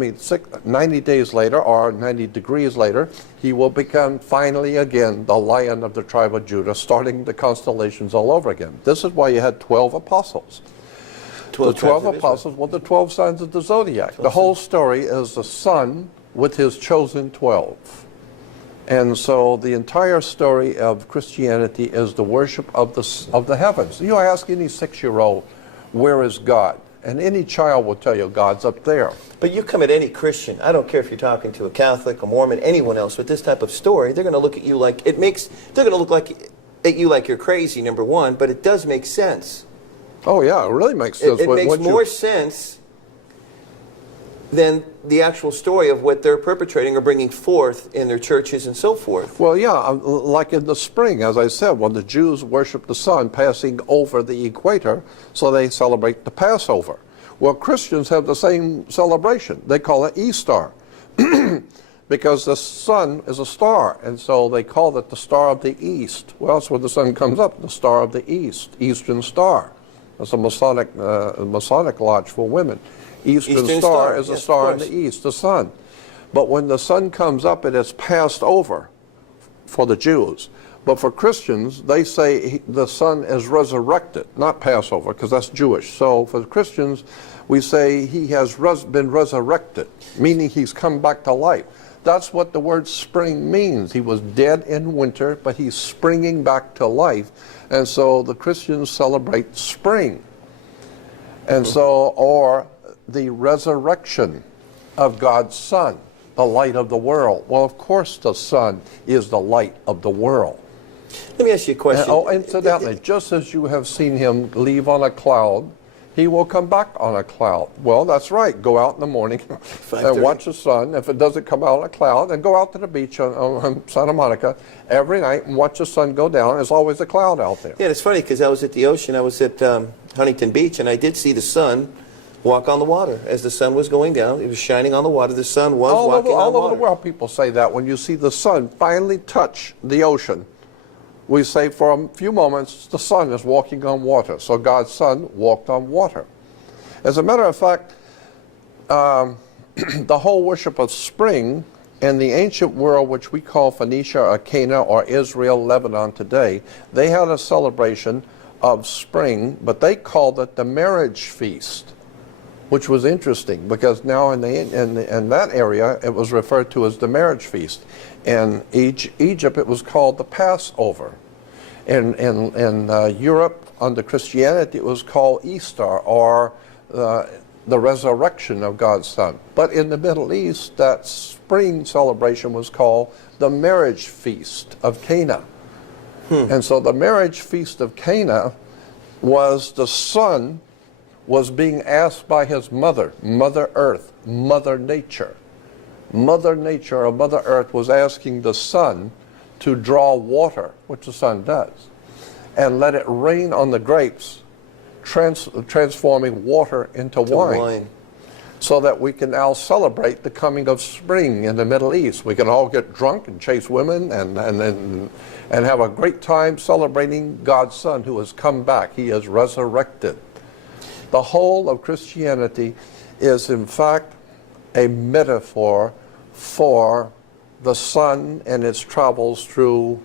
90 days later or 90 degrees later, he will become finally again the Lion of the tribe of Judah, starting the constellations all over again. This is why you had 12 apostles. The 12 apostles were the 12 signs of the zodiac. The whole story is the Son with his chosen 12. And so the entire story of Christianity is the worship of the heavens. You ask any 6-year-old, where is God? And any child will tell you God's up there. But you come at any Christian, I don't care if you're talking to a Catholic, a Mormon, anyone else with this type of story, they're going to look at you like, they're going to look at you like you're crazy, number one, but it does make sense. Oh yeah, it really makes sense. It makes more sense than the actual story of what they're perpetrating or bringing forth in their churches and so forth. Well, yeah, like in the spring, as I said, when the Jews worship the sun passing over the equator, so they celebrate the Passover. Well, Christians have the same celebration. They call it Easter because the sun is a star, and so they call it the Star of the East. Well, that's where the sun comes up, the Star of the East, Eastern Star. That's a Masonic lodge for women. Eastern Star is a star in the east, the sun. But when the sun comes up, it is passed over for the Jews. But for Christians, they say the sun is resurrected, not Passover, because that's Jewish. So for the Christians, we say he has been resurrected, meaning he's come back to life. That's what the word spring means. He was dead in winter, but he's springing back to life. And so the Christians celebrate spring. And so, or the resurrection of God's Son, the light of the world. Well, of course the sun is the light of the world. Let me ask you a question. Incidentally, just as you have seen him leave on a cloud, he will come back on a cloud. Well, that's right. Go out in the morning and watch the sun. If it doesn't come out on a cloud, then go out to the beach on Santa Monica every night and watch the sun go down. There's always a cloud out there. Yeah, it's funny because I was at the ocean. I was at Huntington Beach, and I did see the sun walk on the water as the sun was going down. It was shining on the water. The sun was walking on the water. All over the world, people say that when you see the sun finally touch the ocean. We say for a few moments, the sun is walking on water. So God's Son walked on water. As a matter of fact, the whole worship of spring in the ancient world, which we call Phoenicia or Cana or Israel, Lebanon today, they had a celebration of spring, but they called it the marriage feast, which was interesting because now in that area it was referred to as the marriage feast. In Egypt it was called the Passover. In Europe under Christianity it was called Easter or the resurrection of God's Son. But in the Middle East that spring celebration was called the marriage feast of Cana. And so the marriage feast of Cana was the son was being asked by his mother, Mother Earth, Mother Nature. Mother Nature or Mother Earth was asking the sun to draw water, which the sun does, and let it rain on the grapes, transforming water into wine. So that we can now celebrate the coming of spring in the Middle East. We can all get drunk and chase women and have a great time celebrating God's Son who has come back. He is resurrected. The whole of Christianity is in fact a metaphor for the sun and its travels through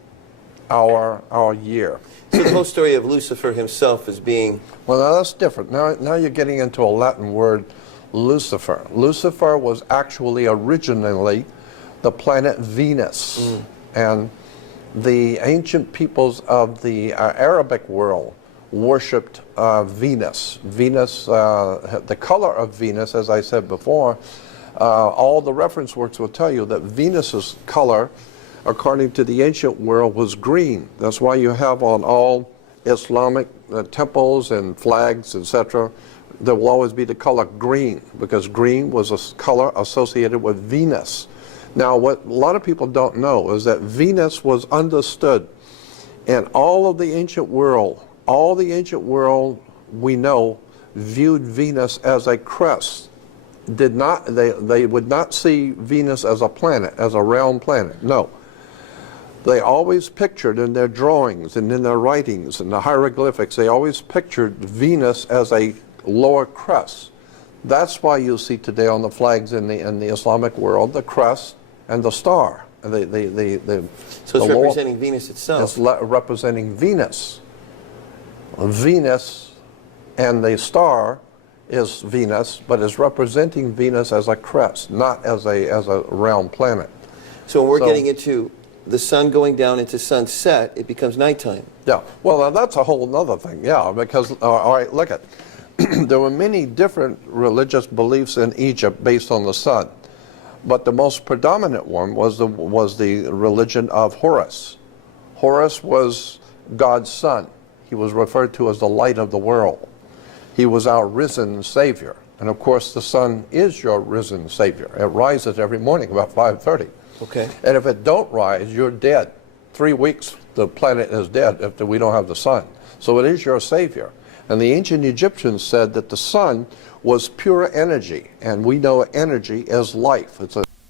our year. So the whole story of Lucifer himself as being... Well, now that's different. Now you're getting into a Latin word, Lucifer. Lucifer was actually originally the planet Venus. And the ancient peoples of the Arabic world worshipped Venus. Venus, the color of Venus, as I said before, all the reference works will tell you that Venus's color, according to the ancient world, was green. That's why you have on all Islamic temples and flags, etc., there will always be the color green, because green was a color associated with Venus. Now, what a lot of people don't know is that Venus was understood in all of the ancient world. All the ancient world we know viewed Venus as a crest. They would not see Venus as a planet, as a round planet. No. They always pictured in their drawings and in their writings and the hieroglyphics, they always pictured Venus as a lower crust. That's why you see today on the flags in the Islamic world the crest and the star. So the it's lower- representing Venus itself. It's representing Venus. Venus and the star is Venus, but is representing Venus as a crest, not as a round planet. So when we're So- getting into the sun going down into sunset, it becomes nighttime. Yeah, well, now that's a whole other thing, yeah, because, all right, look at, there were many different religious beliefs in Egypt based on the sun, but the most predominant one was the religion of Horus. Horus was God's son. He was referred to as the light of the world. He was our risen Savior, and of course the sun is your risen Savior. It rises every morning about 5:30. Okay. And if it don't rise, you're dead. 3 weeks, the planet is dead if we don't have the sun. So it is your Savior. And the ancient Egyptians said that the sun was pure energy, and we know energy is life. It's